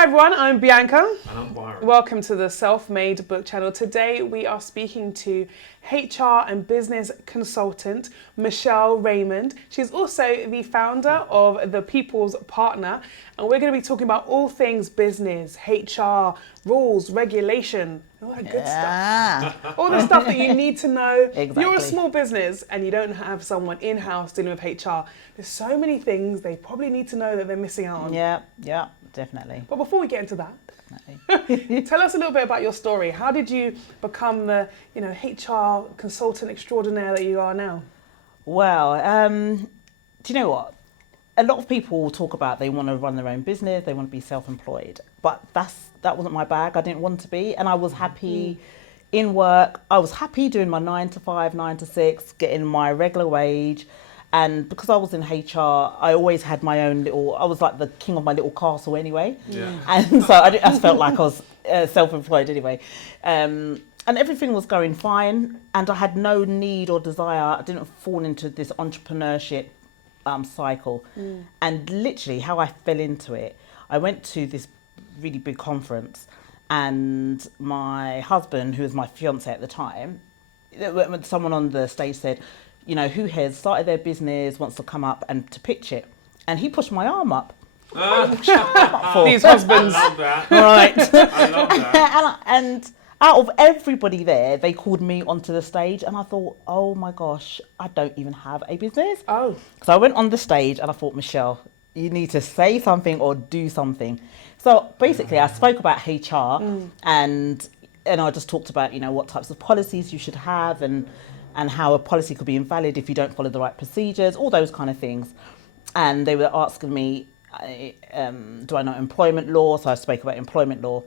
Hi everyone, I'm Bianca. And I'm Byron. Welcome to the Self-Made Book Channel. Today we are speaking to HR and business consultant Michelle Raymond. She's also the founder of The People's Partner, and we're going to be talking about all things business, HR, rules, regulation, all that good stuff. All the stuff that you need to know. Exactly. If you're a small business and you don't have someone in-house dealing with HR, there's so many things they probably need to know that they're missing out on. Yeah, definitely. But before we get into that, tell us a little bit about your story. How did you become the, HR consultant extraordinaire that you are now? Well, do you know what? A lot of people talk about they want to run their own business, they want to be self-employed, but that wasn't my bag. I didn't want to be, and I was happy in work. I was happy doing my 9 to 5, 9 to 6, getting my regular wage. And because I was in HR, I always had my own I was like the king of my little castle anyway. Yeah. And so I just felt like I was self-employed anyway. And everything was going fine. And I had no need or desire. I didn't fall into this entrepreneurship cycle. And literally how I fell into it, I went to this really big conference and my husband, who was my fiance at the time, when someone on the stage said, who has started their business, wants to come up and to pitch it. And he pushed my arm up. These husbands. I love that. Right. I love that. and out of everybody there, they called me onto the stage and I thought, oh my gosh, I don't even have a business. Oh. So I went on the stage and I thought, Michelle, you need to say something or do something. So basically I spoke about HR and I just talked about, what types of policies you should have and how a policy could be invalid if you don't follow the right procedures, all those kind of things. And they were asking me, do I know employment law? So I spoke about employment law.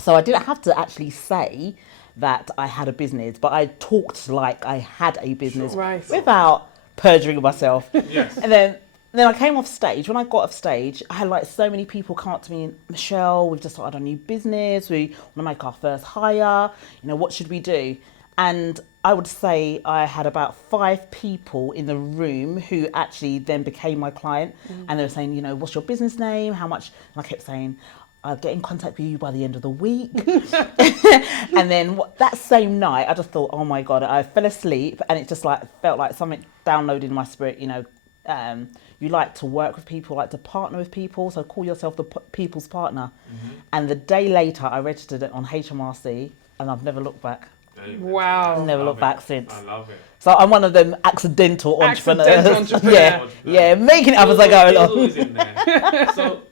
So I didn't have to actually say that I had a business, but I talked like I had a business without perjuring myself. Yes. And then I came off stage. When I got off stage, I had so many people come up to me, Michelle, we've just started a new business. We want to make our first hire. What should we do? And I would say I had about 5 people in the room who actually then became my client. And they were saying, what's your business name? How much? And I kept saying, I'll get in contact with you by the end of the week. And then that same night, I just thought, oh my God, I fell asleep and it just felt like something downloaded in my spirit, you like to work with people, like to partner with people. So call yourself the people's partner. And the day later, I registered it on HMRC and I've never looked back. Wow. Never looked back since. I love it. So I'm one of them accidental entrepreneurs. Yeah, yeah, making it up as I go along. Always in there. So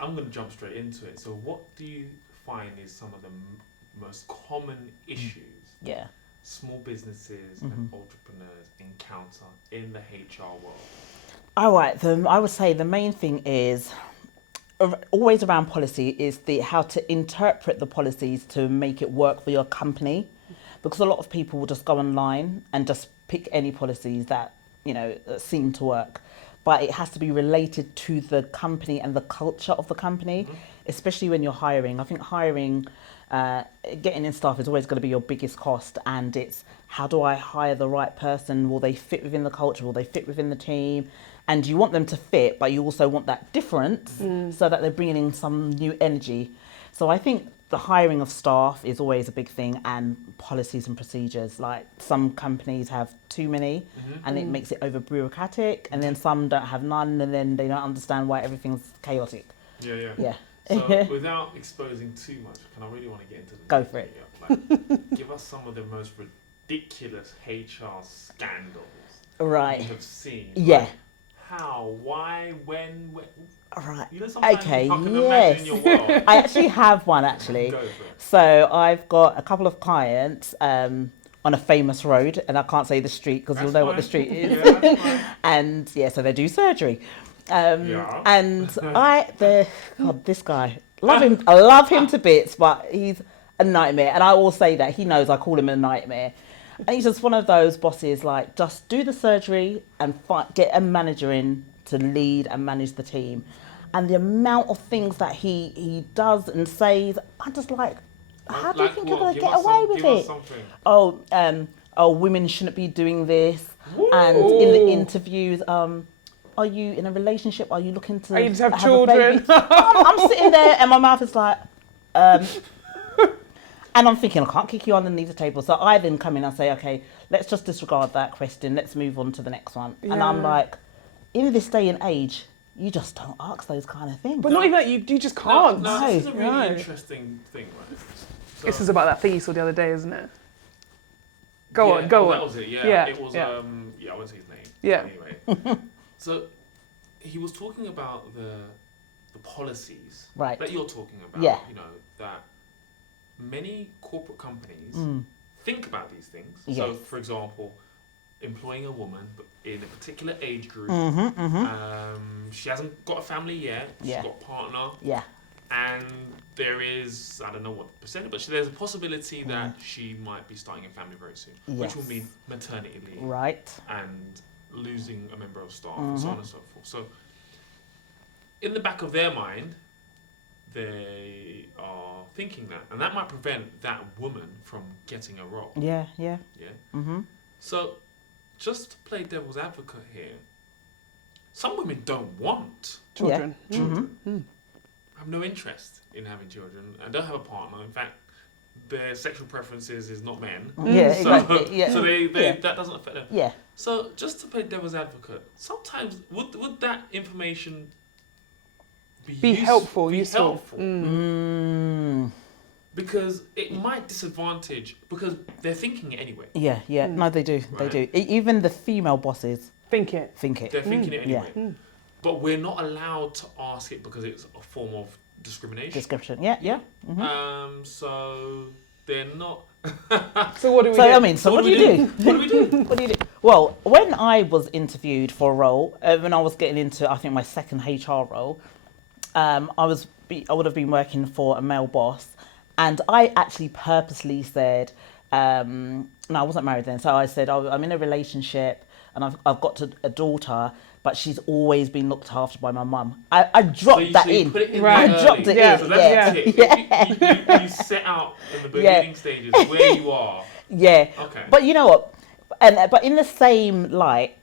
I'm going to jump straight into it. So what do you find is some of the most common issues small businesses and entrepreneurs encounter in the HR world? All right, I would say the main thing is always around policy is how to interpret the policies to make it work for your company. Because a lot of people will just go online and just pick any policies that, that seem to work. But it has to be related to the company and the culture of the company, especially when you're hiring. I think hiring, getting in staff is always going to be your biggest cost. And it's how do I hire the right person? Will they fit within the culture? Will they fit within the team? And you want them to fit, but you also want that difference so that they're bringing in some new energy. So I think the hiring of staff is always a big thing, and policies and procedures. Like some companies have too many and it makes it over bureaucratic, and then some don't have none and then they don't understand why everything's chaotic. Yeah. So without exposing too much, I really want to get into the Go for it. Give us some of the most ridiculous HR scandals Right. you have seen. Yeah. How? Why? When? Right. Sometimes Okay. you can't Yes. imagine your world. I actually have one actually. Go for it. So I've got a couple of clients on a famous road, and I can't say the street because you'll know what the street is. Yeah, that's fine. And so they do surgery. And this guy, love him. I love him to bits, but he's a nightmare. And I will say that he knows I call him a nightmare. And he's just one of those bosses, just do the surgery and get a manager in to lead and manage the team. And the amount of things that he does and says, I'm just how do you think you're going to get away with it? Women shouldn't be doing this. Woo! And in the interviews, Are you in a relationship? Are you looking to Are you just have a children? baby? I'm sitting there and my mouth is like, and I'm thinking, I can't kick you underneath the table. So I then come in and say, okay, let's just disregard that question. Let's move on to the next one. Yeah. And I'm like, in this day and age, you just don't ask those kind of things. But not even that, you just can't. No, this is a really No. interesting thing, right? So, This is about that thing you saw the other day, isn't it? Go on. That was it, yeah. Yeah, It was, yeah. I won't say his name. Yeah. Anyway. So, he was talking about the policies Right. that you're talking about. Yeah. You know, that many corporate companies Mm. think about these things. Yes. So, for example, employing a woman in a particular age group. She hasn't got a family yet. She's Yeah. got a partner. Yeah. And there is, I don't know what percentage, but there's a possibility that she might be starting a family very soon, which will Yes. mean maternity leave Right. and losing a member of staff and so on and so forth. So, in the back of their mind, they are thinking that, and that might prevent that woman from getting a role. Yeah. Yeah. Yeah. Mm-hmm. So, just to play devil's advocate here, some women don't want Children. children. Mm-hmm. Have no interest in having children and don't have a partner. In fact, their sexual preferences is not men. Yeah. So, Exactly. Yeah. so they Yeah. that doesn't affect them. Yeah. So just to play devil's advocate, sometimes would that information Be helpful, useful. helpful? Mm. Because it might disadvantage, because they're thinking it anyway. Yeah. Yeah. No, they do. They Right. do. Even the female bosses Think it. think it. They're thinking it Yeah. anyway. But we're not allowed to ask it because it's a form of discrimination. Description. Yeah. Yeah. Mm-hmm. So they're not. So what do we So do? I mean, so what do you do? What do we do? What do you do? Well, when I was interviewed for a role, when I was getting into, I think, my second HR role, I would have been working for a male boss, and I actually purposely said, no, I wasn't married then, so I said, I'm in a relationship, and I've got a daughter, but she's always been looked after by my mum. I dropped that so you in. put it in Right. there I dropped early. it Yeah. in. So that's Yeah. the tip. You set out in the beginning stages where you are. Yeah. Okay. But you know what? But in the same light,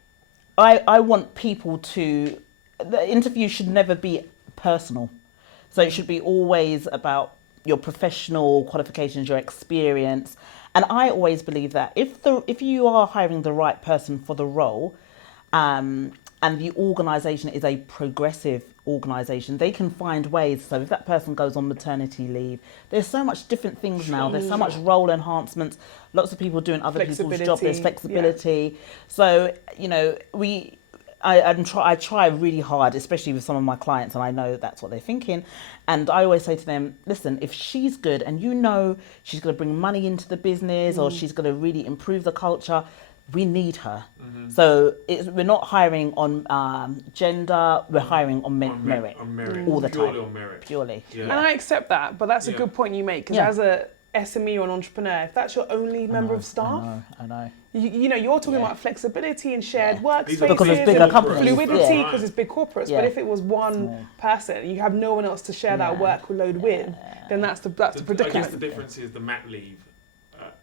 I want people to. The interview should never be personal, so it should be always about your professional qualifications, your experience, and I always believe that if you are hiring the right person for the role, and the organisation is a progressive organisation, they can find ways. So if that person goes on maternity leave, there's so much different things now. There's so much role enhancements. Lots of people doing other people's jobs. There's flexibility. So you know, I try really hard, especially with some of my clients, and I know that's what they're thinking. And I always say to them, listen, if she's good and you know she's going to bring money into the business or she's going to really improve the culture, we need her. Mm-hmm. So we're not hiring on gender, we're hiring on merit. On merit. All the Purely time. on merit. Purely. Yeah. And I accept that, but that's a good point you make, because as a SME or an entrepreneur, if that's your only member of staff, I know. you know, you're talking about flexibility and shared workspaces, Because it's bigger and companies. fluidity, Yeah. because it's big corporates. Yeah. But if it was one person, you have no one else to share that workload with, then that's the predicament. I guess the difference is the mat leave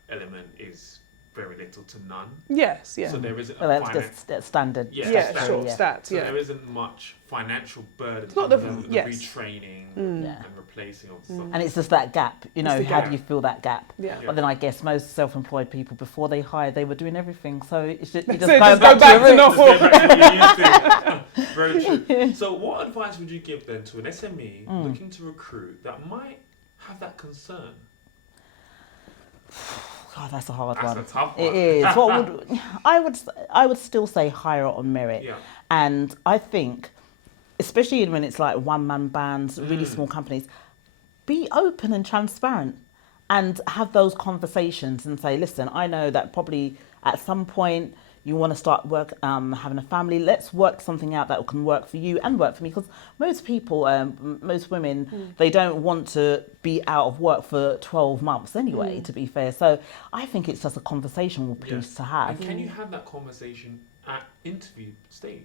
element is very little to none. Yes, yeah. So there isn't Well, that's just standard. Stats, So there isn't much financial burden. It's not the retraining and replacing of stuff. And it's just that gap, you know, the how gap. do you fill that gap? Yeah. But then I guess most self-employed people, before they hired, they were doing everything. So it's just, you just So go just back go back to your to roots. normal. Just get back to what you used to. Very true. So what advice would you give then to an SME looking to recruit that might have that concern? God, that's a hard That's one. a tough one. It is. I would still say hire on merit. Yeah. And I think, especially when it's like one-man bands, really small companies, be open and transparent and have those conversations and say, listen, I know that probably at some point you want to start having a family. Let's work something out that can work for you and work for me. Because most people, most women, they don't want to be out of work for 12 months anyway, to be fair. So I think it's just a conversational piece to have. And can you have that conversation at interview stage?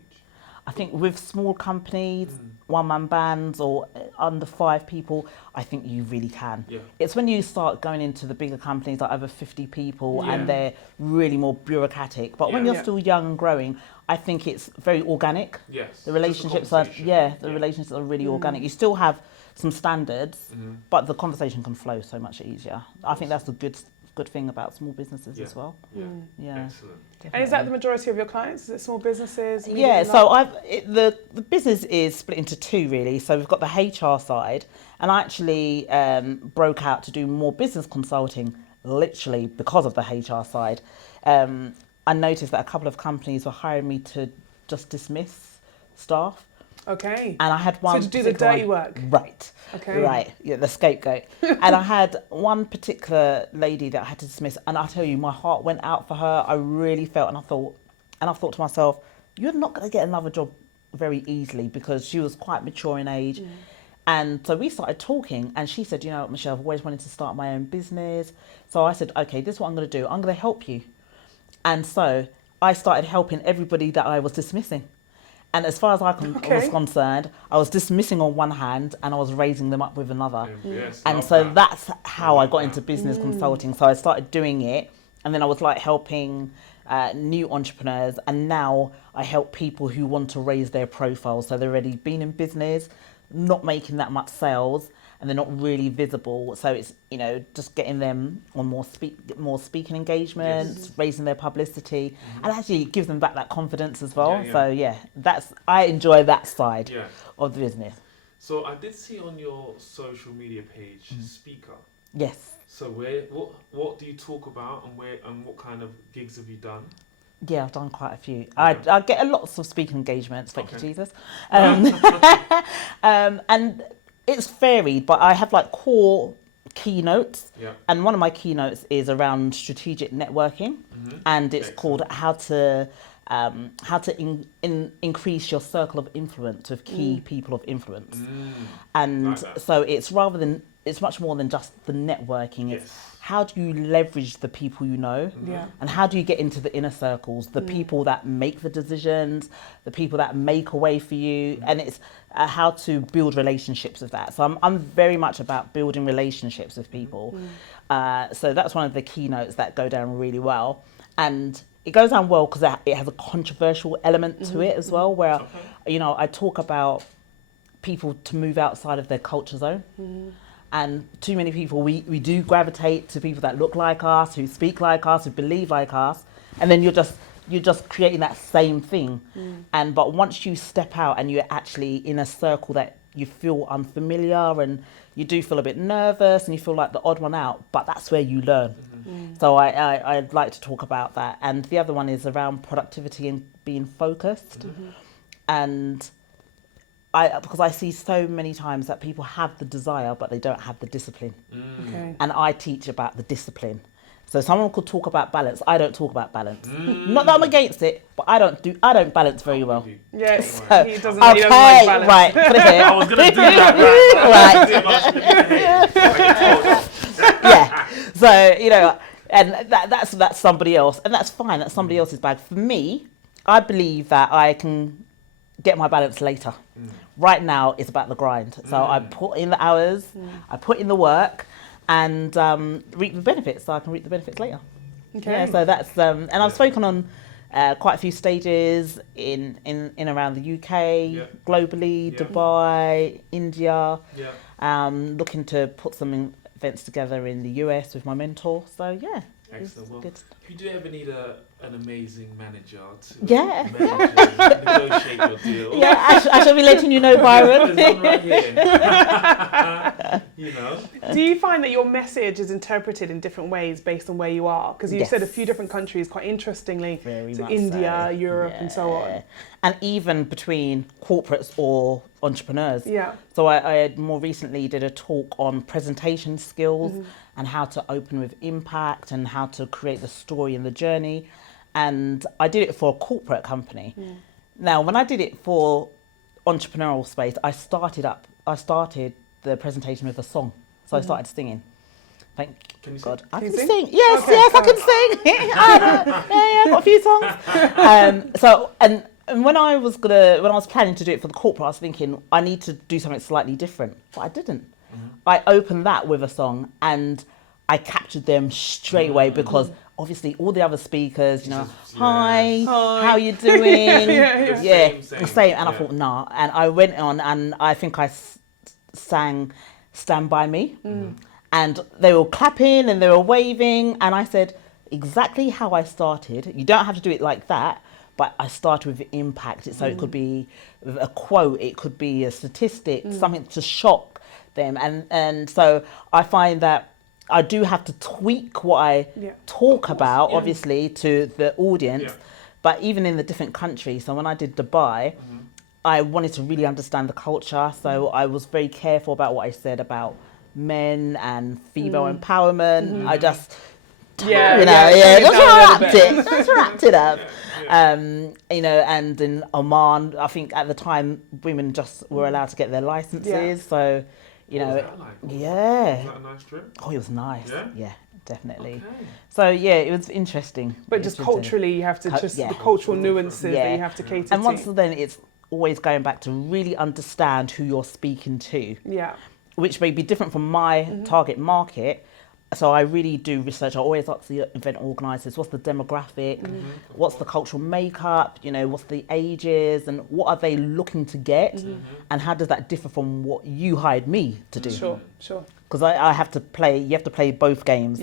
I think with small companies, one-man bands or under 5 people, I think you really can. Yeah. It's when you start going into the bigger companies, like over 50 people, and they're really more bureaucratic. But when you're still young and growing, I think it's very organic. Yes. The relationships are, relationships are really organic. You still have some standards, but the conversation can flow so much easier. I think that's a good thing about small businesses as well. Yeah. Excellent. Definitely. And is that the majority of your clients? Is it small businesses? Yeah, so the business is split into 2 really. So we've got the HR side, and I actually broke out to do more business consulting literally because of the HR side. I noticed that a couple of companies were hiring me to just dismiss staff. Okay. And I had one. So to do the dirty work. Right. Okay. Right. Yeah, the scapegoat. And I had one particular lady that I had to dismiss, and I tell you, my heart went out for her. I really felt, and I thought to myself, you're not going to get another job very easily, because she was quite mature in age. And so we started talking, and she said, you know, Michelle, I've always wanted to start my own business. So I said, okay, this is what I'm going to do. I'm going to help you. And so I started helping everybody that I was dismissing. And as far as I was concerned, I was dismissing on one hand and I was raising them up with another. Yes, and so that's how I got into business consulting. So I started doing it, and then I was like helping new entrepreneurs, and now I help people who want to raise their profile. So they've already been in business, not making that much sales, and they're not really visible. So it's, you know, just getting them on more speaking engagements, raising their publicity, and actually it gives them back that confidence as well. So I enjoy that side of the business. So I did see on your social media page, speaker. Yes. So what do you talk about, and what kind of gigs have you done? Yeah, I've done quite a few. I get lots of speaking engagements, thank you, Jesus. And it's varied, but I have like core keynotes, and one of my keynotes is around strategic networking, and it's called how to increase your circle of influence with key people of influence. And so it's much more than just the networking. It's how do you leverage the people you know, and how do you get into the inner circles, the people that make the decisions, the people that make a way for you, and it's how to build relationships with that. So I'm very much about building relationships with people. So that's one of the keynotes that go down really well, and it goes down well because it has a controversial element to it as well, where you know, I talk about people to move outside of their culture zone. And too many people, we do gravitate to people that look like us, who speak like us, who believe like us, and then you're just creating that same thing. But once you step out and you're actually in a circle that you feel unfamiliar, and you do feel a bit nervous and you feel like the odd one out, but that's where you learn. So I'd like to talk about that. And the other one is around productivity and being focused. And because I see so many times that people have the desire, but they don't have the discipline. And I teach about the discipline. So someone could talk about balance. I don't talk about balance. Not that I'm against it, but I don't balance very well. Yeah, so, he doesn't like balance. Right, put it here. I was going to do that. Yeah. So, you know, and that's somebody else, and that's fine. That's somebody else's bag. For me, I believe that I can get my balance later. Right now, it's about the grind. So I put in the hours, I put in the work, and reap the benefits. So I can reap the benefits later. Okay. Yeah. So that's and I've spoken on quite a few stages in around the UK, globally, Dubai, India. Looking to put some events together in the US with my mentor. So yeah. Excellent. Well, good. if you do ever need an amazing manager to negotiate your deal, I shall be letting you know, Byron. There's one right here. You know. Do you find that your message is interpreted in different ways based on where you are? Because you said a few different countries, quite interestingly, so India, Europe, and so on. And even between corporates or entrepreneurs. Yeah. So I more recently did a talk on presentation skills and how to open with impact and how to create the story and the journey. And I did it for a corporate company. Now, when I did it for entrepreneurial space, I started the presentation with a song. So I started singing. Thank God. I can sing. Yes, I can sing. I've got a few songs. And when I was planning to do it for the corporate, I was thinking I need to do something slightly different, but I didn't. I opened that with a song and I captured them straight away because obviously all the other speakers, hi, how you doing? Same. And I thought, nah. And I went on and I think I sang Stand By Me. And they were clapping and they were waving. And I said, exactly how I started. You don't have to do it like that. But I started with impact. So it could be a quote, it could be a statistic, something to shock them. And so I find that I do have to tweak what I talk about, obviously, to the audience. But even in the different countries, so when I did Dubai, I wanted to really understand the culture. So I was very careful about what I said about men and female empowerment. I just... just wrapped it up. And in Oman, I think at the time women just were allowed to get their licenses. So, What was that like? Was that a nice trip? Oh, it was nice. Yeah, definitely. Okay. So it was interesting. But just culturally, you have to the cultural nuances that you have to cater to. And once then, it's always going back to really understand who you're speaking to. Yeah. Which may be different from my target market. So I really do research. I always ask the event organisers, what's the demographic, what's the cultural makeup, what's the ages, and what are they looking to get, and how does that differ from what you hired me to do? Sure. Because you have to play both games,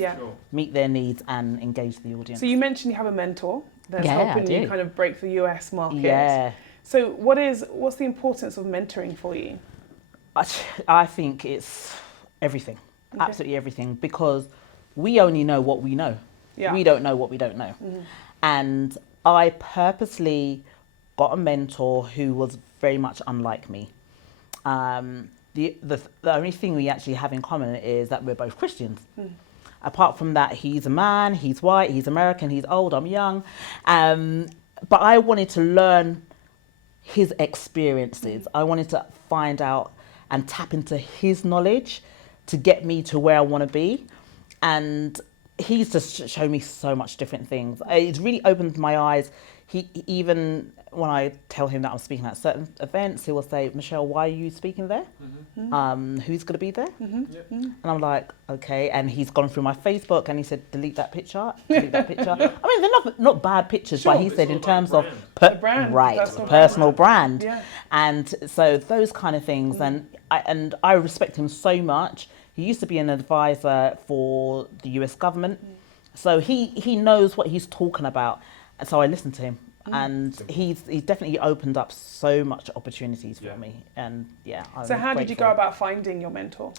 meet their needs and engage the audience. So you mentioned you have a mentor that's helping you kind of break the US market. Yeah. So what's the importance of mentoring for you? I think it's everything. Okay. Absolutely everything, because we only know what we know. We don't know what we don't know. And I purposely got a mentor who was very much unlike me. The only thing we actually have in common is that we're both Christians. Apart from that, he's a man, he's white, he's American, he's old, I'm young. But I wanted to learn his experiences. I wanted to find out and tap into his knowledge to get me to where I want to be. And he's just shown me so much different things. It's really opened my eyes. He even, when I tell him that I'm speaking at certain events, he will say, Michelle, why are you speaking there? Who's going to be there? And I'm like, okay. And he's gone through my Facebook and he said, delete that picture. I mean, they're not bad pictures, but he said in terms of personal brand. And so those kind of things. And I respect him so much. He used to be an advisor for the US government. So he knows what he's talking about. And so I listened to him. And he's definitely opened up so much opportunities for me. And so how did you go about finding your mentor?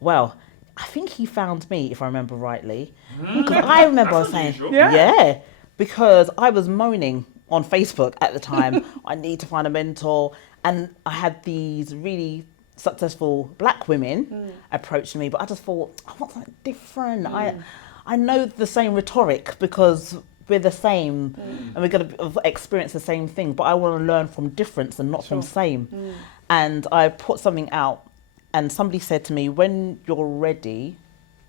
Well, I think he found me, if I remember rightly. Because I remember I was saying, because I was moaning on Facebook at the time, I need to find a mentor. And I had these really successful black women approach me, but I just thought, I want something different. I know the same rhetoric because we're the same and we're going to experience the same thing, but I want to learn from difference and not from same. And I put something out and somebody said to me, when you're ready,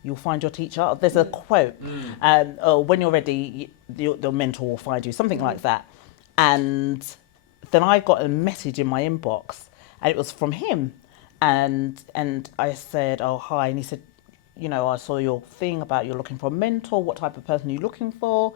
you'll find your teacher. There's a quote, when you're ready, your mentor will find you, something like that. And then I got a message in my inbox and it was from him. And I said, oh, hi. And he said, I saw your thing about you're looking for a mentor. What type of person are you looking for?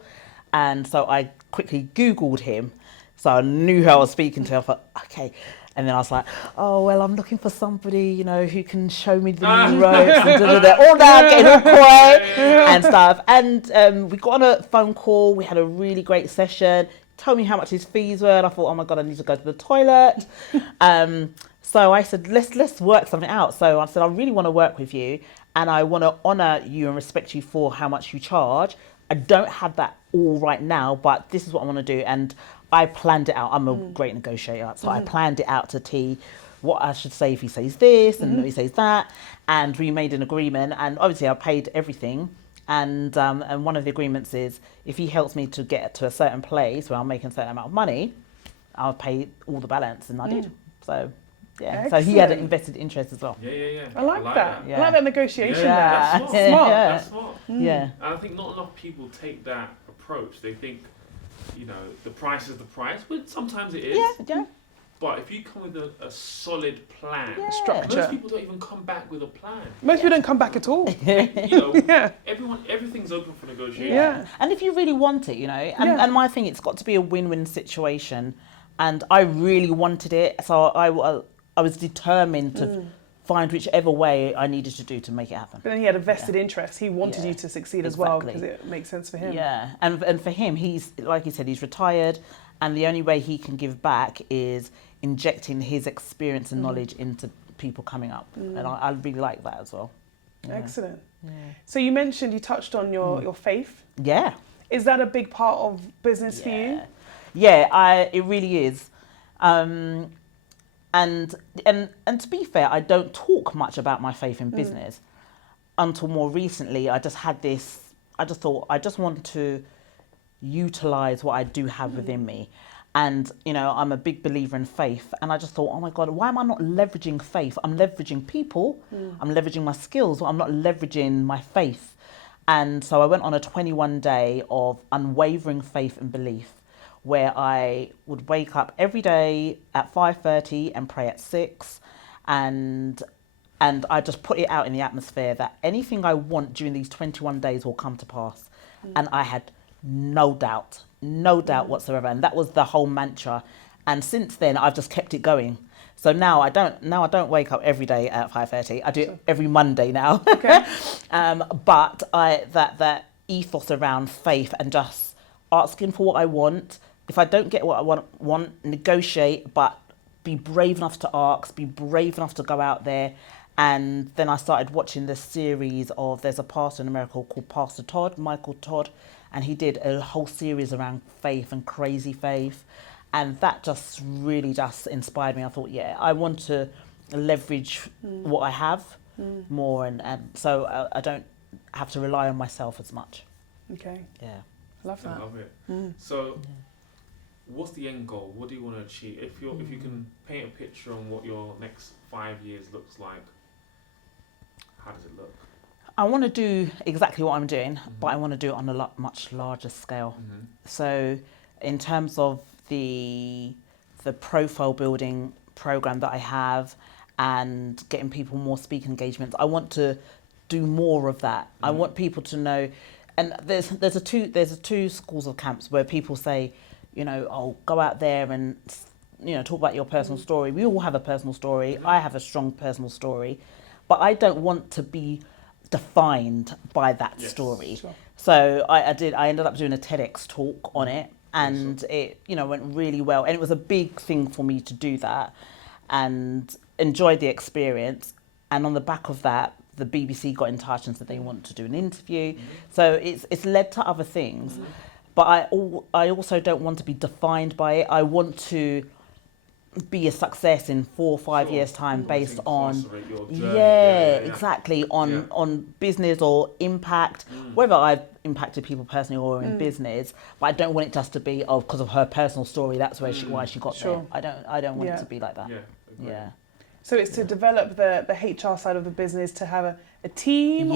And so I quickly Googled him. So I knew who I was speaking to. I thought, okay. And then I was like, oh, well, I'm looking for somebody, who can show me the new ropes and all that, getting all quiet and stuff. And we got on a phone call. We had a really great session. Told me how much his fees were. And I thought, oh, my God, I need to go to the toilet. So I said, let's work something out. So I said, I really want to work with you and I want to honour you and respect you for how much you charge. I don't have that all right now, but this is what I want to do. And I planned it out. I'm a great negotiator. So I planned it out to T, what I should say if he says this and if he says that. And we made an agreement. And obviously I paid everything. And one of the agreements is if he helps me to get to a certain place where I'm making a certain amount of money, I'll pay all the balance. And I did. So... yeah, excellent. So he had an invested interest as well. I like that. I like that negotiation. That's smart. Smart. That's smart. Yeah. And I think not enough people take that approach. They think, the price is the price. But sometimes it is. Yeah. But if you come with a solid plan, Structure. most people don't even come back with a plan. Most people don't come back at all. Everything's open for negotiation. Yeah. And if you really want it, and my thing, it's got to be a win-win situation. And I really wanted it, so I was determined to find whichever way I needed to do to make it happen. But then he had a vested interest. He wanted you to succeed as well because it makes sense for him. Yeah, and for him, he's, like he said, he's retired, and the only way he can give back is injecting his experience and knowledge into people coming up. And I really like that as well. Yeah. Excellent. Yeah. So you mentioned touched on your faith. Yeah. Is that a big part of business for you? Yeah, it really is. And to be fair, I don't talk much about my faith in business until more recently. I just thought I just want to utilize what I do have within me. And, I'm a big believer in faith. And I just thought, oh my God, why am I not leveraging faith? I'm leveraging people. I'm leveraging my skills, but I'm not leveraging my faith. And so I went on a 21-day of unwavering faith and belief, where I would wake up every day at 5:30 and pray at 6, and I just put it out in the atmosphere that anything I want during these 21 days will come to pass. And I had no doubt whatsoever, and that was the whole mantra. And since then, I've just kept it going. So now I don't wake up every day at 5:30. I do it every Monday now. Okay. But that ethos around faith and just asking for what I want. If I don't get what I want, negotiate, but be brave enough to ask, be brave enough to go out there. And then I started watching this series there's a pastor in America called Pastor Todd, Michael Todd, and he did a whole series around faith and crazy faith. And that just really just inspired me. I thought, I want to leverage what I have more. And so I don't have to rely on myself as much. Okay. Yeah. Love that. I love it. So what's the end goal? What do you want to achieve? If you can paint a picture on what your next 5 years looks like, how does it look? I want to do exactly what I'm doing, but I want to do it on a much larger scale. So in terms of the profile building program that I have and getting people more speaking engagements, I want to do more of that. I want people to know, and there's two schools of camps where people say, go out there and talk about your personal story. We all have a personal story. I have a strong personal story, but I don't want to be defined by that story. Sure. So I ended up doing a TEDx talk on it, and it went really well, and it was a big thing for me to do that, and enjoyed the experience. And on the back of that, the BBC got in touch and said they want to do an interview. So it's led to other things, but I also don't want to be defined by it. I want to be a success in 4 or 5 years' time based on exactly on business or impact, whether I've impacted people personally or in business. But I don't want it just to be because of her personal story. That's why she got there. I don't want it to be like that. Yeah. So it's to develop the HR side of the business, to have a team?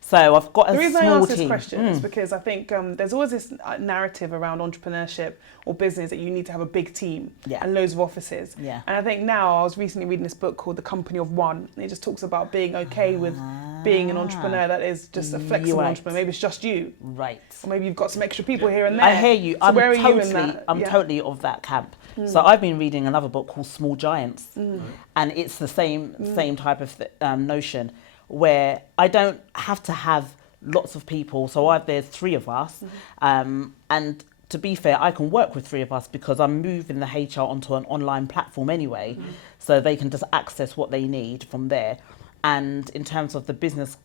So I've got a small team. The reason I ask this question is because I think there's always this narrative around entrepreneurship or business that you need to have a big team and loads of offices. Yeah. And I think now, I was recently reading this book called The Company of One, and it just talks about being okay with being an entrepreneur that is just a flexible entrepreneur. Maybe it's just you. Right. Or maybe you've got some extra people here and there. I hear you. So where are you in that? I'm totally of that camp. So I've been reading another book called Small Giants, and it's the same type of notion, where I don't have to have lots of people. So there's 3 of us, and to be fair, I can work with 3 of us because I'm moving the HR onto an online platform anyway, so they can just access what they need from there. And in terms of the business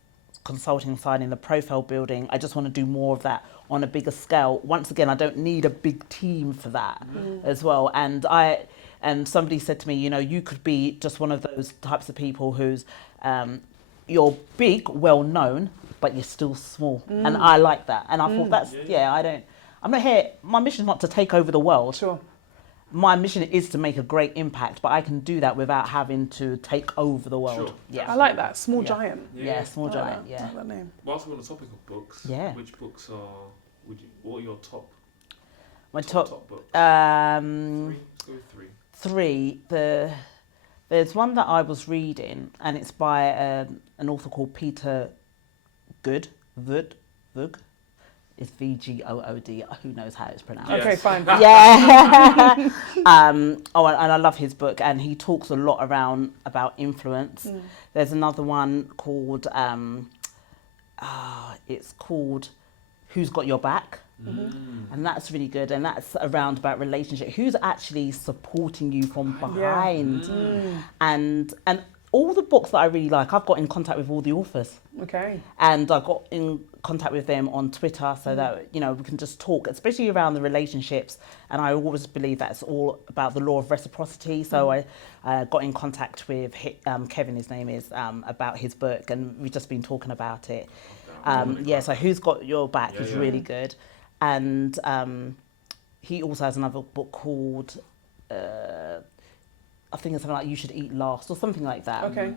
consulting side and the profile building, I just want to do more of that on a bigger scale. Once again, I don't need a big team for that as well. And somebody said to me, you could be just one of those types of people who's you're big, well known, but you're still small. And I like that. And I thought I'm not here, my mission is not to take over the world. Sure. My mission is to make a great impact, but I can do that without having to take over the world. Sure. Yeah. I like that. Small Giant. Yeah, Small Giant. I like that name. Whilst we're on the topic of books, which books what are your top My top books. three. Let's go with three. Three. There's one that I was reading, and it's by an author called Peter Good. Vug. It's Vgood. Who knows how it's pronounced? Okay, fine. Yeah. And I love his book, and he talks a lot about influence. There's another one called it's called Who's Got Your Back? And that's really good, and that's around about relationship. Who's actually supporting you from behind? And all the books that I really like, I've got in contact with all the authors. Okay. And I got in contact with them on Twitter so that, we can just talk, especially around the relationships. And I always believe that it's all about the law of reciprocity. So I got in contact with Kevin, his name is, about his book, and we've just been talking about it. So Who's Got Your Back is really good. And he also has another book called... I think it's something like You Should Eat Last or something like that. Okay.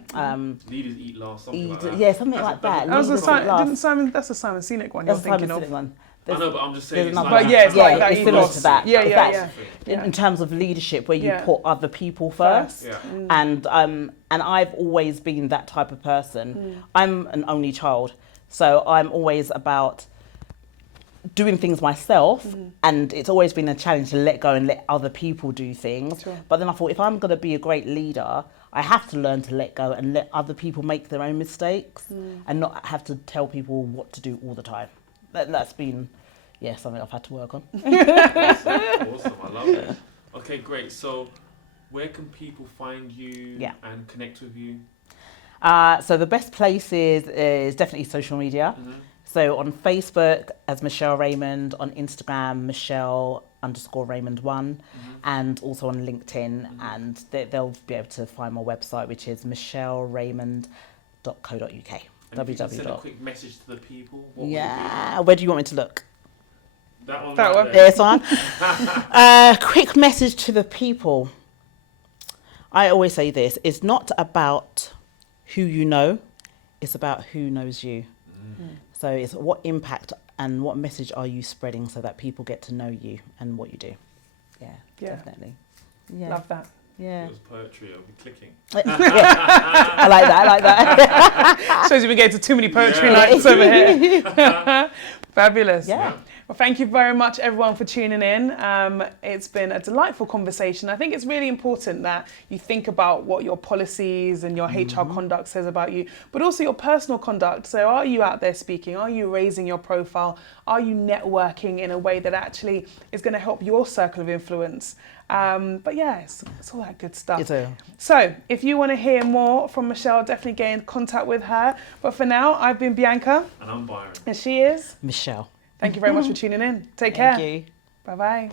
Leaders Eat Last, something like that. Yeah, something like that. That's a Simon Sinek one you're thinking of. One. I know, but I'm just saying it's another like one. But yeah, it's like that it's similar to that. Yeah. In terms of leadership, where you put other people first. Yeah. And I've always been that type of person. I'm an only child, so I'm always about doing things myself, and it's always been a challenge to let go and let other people do things. Sure. But then I thought, if I'm going to be a great leader, I have to learn to let go and let other people make their own mistakes and not have to tell people what to do all the time. That's been, something I've had to work on. Awesome. I love it. Okay, great. So where can people find you and connect with you? So the best place is definitely social media. So on Facebook as Michelle Raymond, on Instagram Michelle_Raymond1, and also on LinkedIn, and they'll be able to find my website, which is michelleRaymond.co.uk. And if you can send a quick message to the people. Where do you want me to look? That one. That one. There's one. Quick message to the people. I always say this: it's not about who you know; it's about who knows you. So it's what impact and what message are you spreading so that people get to know you and what you do. Yeah. Definitely. Yeah. Love that. Yeah. It was poetry, I'll be clicking. I like that. Shows you we get to too many poetry nights over here. Fabulous. Yeah. Well, thank you very much, everyone, for tuning in. It's been a delightful conversation. I think it's really important that you think about what your policies and your HR conduct says about you, but also your personal conduct. So are you out there speaking? Are you raising your profile? Are you networking in a way that actually is going to help your circle of influence? But yeah, it's all that good stuff. So if you want to hear more from Michelle, definitely get in contact with her. But for now, I've been Bianca. And I'm Byron. And she is? Michelle. Thank you very much for tuning in. Take care. Thank you. Bye-bye.